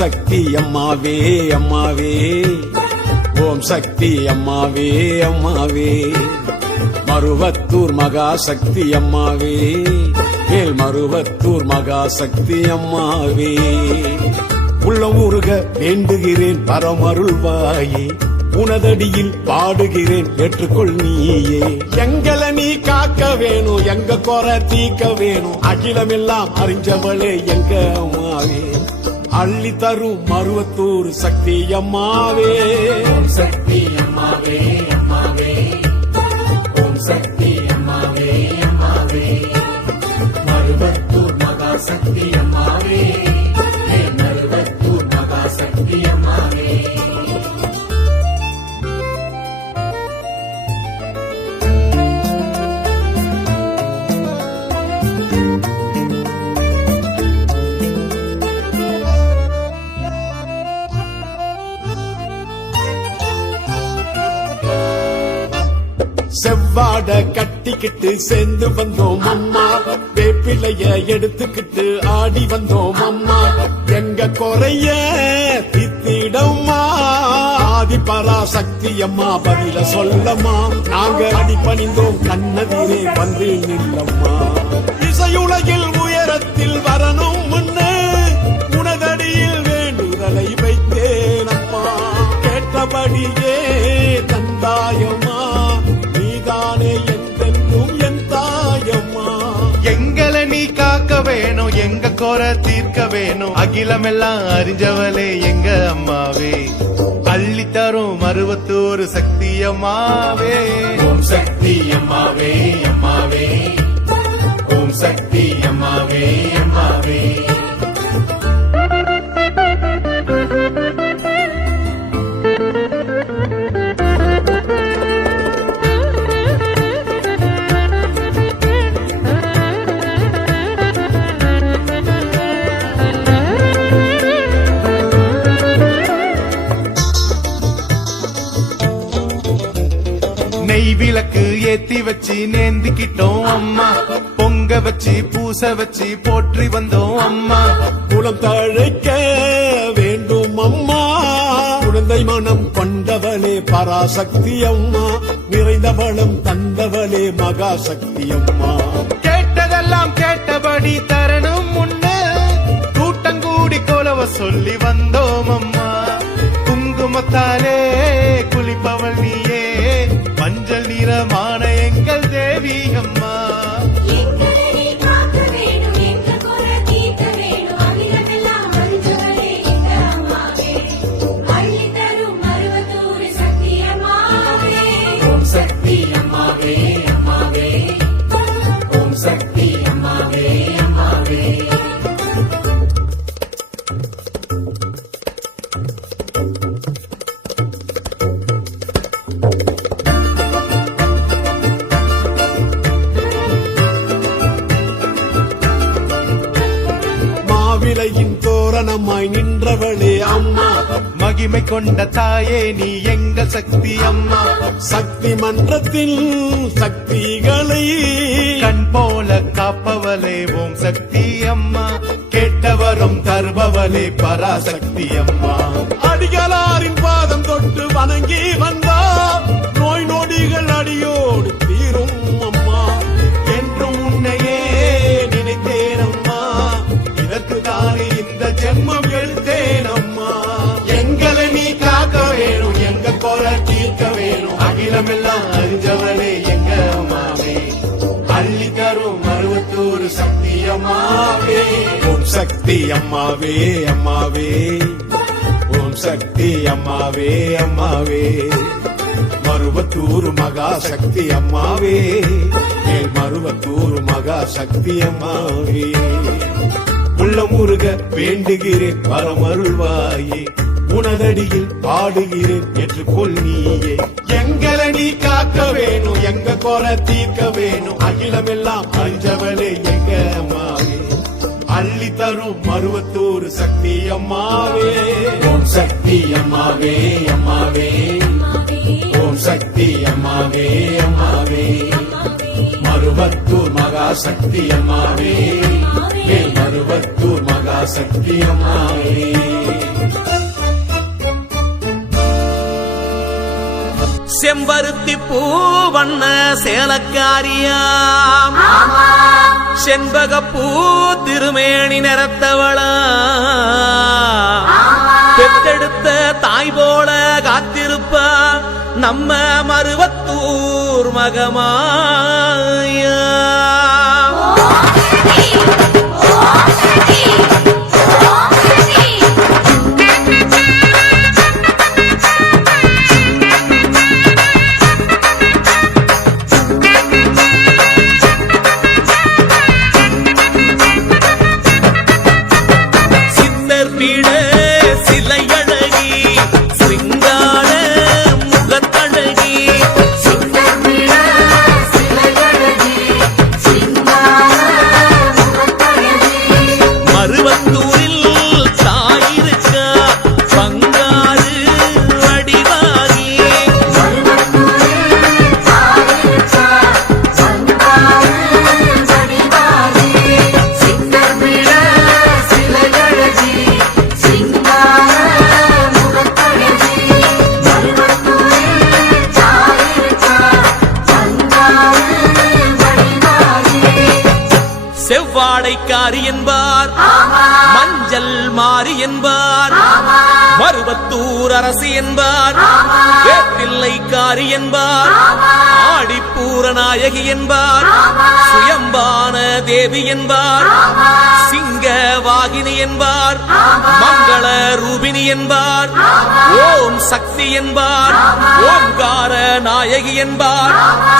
சக்தி அம்மாவே அம்மாவே. ஓம் சக்தி அம்மாவே அம்மாவே. மருவத்தூர் மகா சக்தி அம்மாவே. மேல் மருவத்தூர் மகா சக்தி அம்மாவே. உள்ள ஊருக வேண்டுகிறேன் பரமருள்வாயே உனதடியில் பாடுகிறேன் ஏற்றுக்கொள் நீயே. எங்களை நீ காக்க வேணும் எங்க குறை தீக்க வேணும். அகிலமெல்லாம் அறிஞ்சவளே எங்க அள்ளி தரும் மருவத்தூர் சக்தி அம்மாவே. சக்தி அம்மாவே அம்மாவே. ஓம் சக்தி அம்மாவே அம்மாவே. மருவத்தூர் மகா சக்தி அம்மாவே. கட்டிக்கிட்டு சேர்ந்து வந்தோம் அம்மா. வேப்பிலைய எடுத்துக்கிட்டு ஆடி வந்தோம் அம்மா. எங்க குறைய தித்திடம்மா ஆதி பராசக்தி அம்மா பதில சொல்லம்மா. நாங்க அடி பணிந்தோம் கண்ணதிரே வந்து நில்லம்மா. இசையுலகில் உயரத்தில் வரணும் முன்னே உனதடியில் வேண்டுதலை வைத்தேன் அம்மா கேட்டபடியே போற தீர்க்க வேணும். அகிலமெல்லாம் அறிஞ்சவளே எங்க அம்மாவே. அள்ளி தரும் மருவத்தூர் சக்தி அம்மாவே சக்தி அம்மாவே அம்மாவே. விளக்கு ஏத்தி வச்சு நேந்திக்கிட்டோம் அம்மா. பொங்க வச்சு பூச வச்சு போற்றி வந்தோம் அம்மா. குலம் தழைக்க வேண்டும் அம்மா. குழந்தை மனம் கொண்டவளே பராசக்தி அம்மா. நிறைந்த பலம் தந்தவளே மகா சக்தி அம்மா. கேட்டதெல்லாம் கேட்டபடி தரணும் முன்ன கூட்டங்கூடி கோலவ சொல்லி வந்தோம் அம்மா. குங்குமத்தாலே குளிப்பவள் நீயே. வீரமான எங்கள் தேவியம் பூரணமாய் நின்றவளே அம்மா. மகிமை கொண்ட தாயே நீ எங்கள் சக்தி அம்மா. சக்தி மன்றத்தில் சக்திகளை கண் போல காப்பவளே ஓம் சக்தி அம்மா. கேட்டவரும் தருபவளே பராசக்தி அம்மா. அடிகளாரின் பாதம் தொட்டு வணங்கி வந்தா சக்தி அம்மாவே அம்மாவே. ஓம் சக்தி அம்மாவே அம்மாவே. மருவத்தூர் மகா சக்தி அம்மாவே. மேல் மருவத்தூர் மகா சக்தி அம்மாவே. உள்ள முருக வேண்டுகிறேன் வரமருள்வாயே. உனதடியில் பாடுகிறேன் என்று கொள் நீயே. எங்களை நீ காக்க வேணும் எங்க குறை தீர்க்க வேணும். அகிலமெல்லாம் அஞ்சவளே எங்க அம்மாவே. அள்ளி தரும் மருவத்தூர் சக்தி அம்மாவே. ஓம் சக்தி அம்மாவே அம்மாவே. ஓம் சக்தி அம்மாவே அம்மாவே. மருவத்தூர் மகா சக்தி அம்மாவே மருவத்தூர் மகா சக்தி அம்மாவே. செம்பருத்தி பூ வண்ண சேலக்காரியா. பூ திருமேனி நிறத்தவளா பெத்தெடுத்த தாய் போல காத்திருப்பா நம்ம மருவத்தூர் மகமாயா அரசு என்பார் வேப்பிள்ளைக்காரி என்பார். ஆடிப்பூர நாயகி என்பார். சுயம்பான தேவி என்பார். சிங்க வாகினி என்பார். மங்கள ரூபினி என்பார். ஓம் சக்தி என்பார். ஓம்கார நாயகி என்பார்.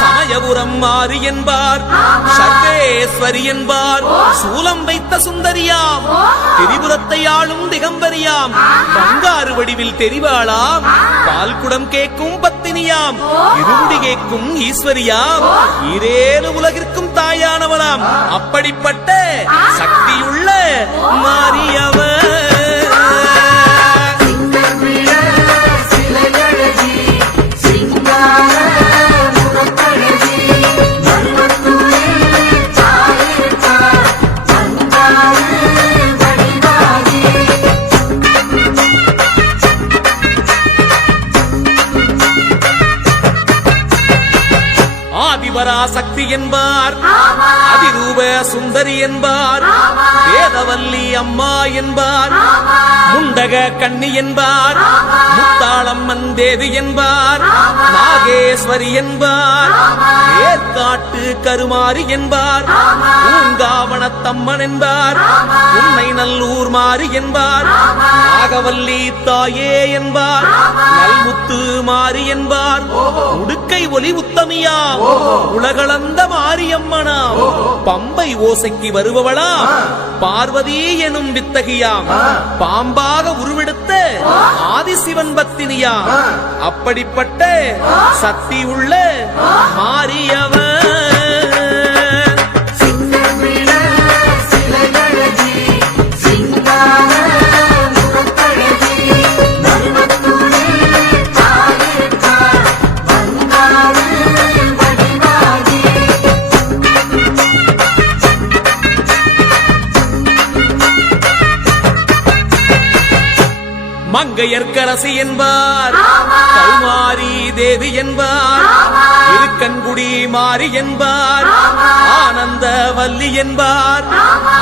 சமயபுரம் மாறி என்பார். சர்வேஸ்வரி என்பார். சூலம் வைத்த சுந்தரியாம். திரிபுரத்தை ஆளும் திகம்பரியாம். பங்காறு வடிவில் தெரிவாளாம். பால்குடம் கேட்கும் பத்தினியாம் இருமுடி கேட்கும் ஈஸ்வரியாம். இரேழு உலகிற்கும் தாயானவளாம். அப்படிப்பட்ட சக்தியுள்ள மாரியவர் அதிரூப சுந்தரி என்பார். வேதவல்லி அம்மா என்பார். முண்டக கண்ணி என்பார். முத்தாளம்மன் தேவி என்பார். நாகேஸ்வரி என்பார். ஏற்காட்டு கருமாரி என்பார். பூங்காவனத்தம்மன் என்பார். உன்னை நல்லூர் மாறி என்பார். நாகவல்லி தாயே என்பார். நல்முத்து மாறி என்பார். உடுக்கை ஒலி உத்தமியா உலகளந்த மாரியம்மனா பம்பை ஓசைக்கு வருபவளாம் பார்வதி எனும் வித்தகியாம். பாம்பாக உருவெடுத்த ஆதிசிவன் பத்தினியாம். அப்படிப்பட்ட சக்தி உள்ள மாரியவன் மங்கையர்க்கரசி என்பார். கௌமாரி தேவி என்பார். இருக்கன்குடி மாறி என்பார். ஆனந்த வல்லி என்பார்.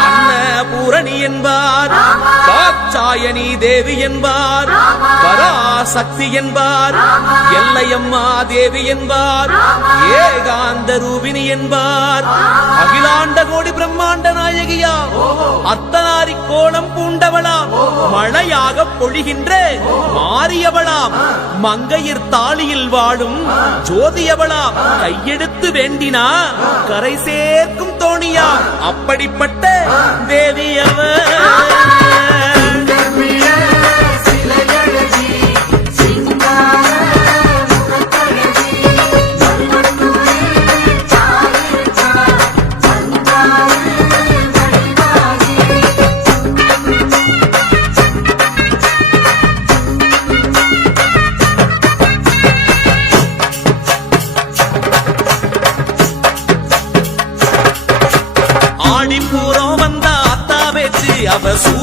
அன்னபூரணி என்பார். காச்சாயணி தேவி என்பார். பராசக்தி என்பார். எல்லையம்மா தேவி என்பார். ஏகாந்த ரூபினி என்பார். அகிலாண்ட கோடி பிரம்மாண்ட நாயகியா. அத்தனாரி கோலம் பூண்டவளாம் மழையாக பொழிகின்ற என்று மாறியவளாம். மங்கையர் தாளியில் வாழும் ஜோதியவளாம். கையெடுத்து வேண்டினா கரை சேர்க்கும் தோணியா அப்படிப்பட்ட தேவியவர் palavras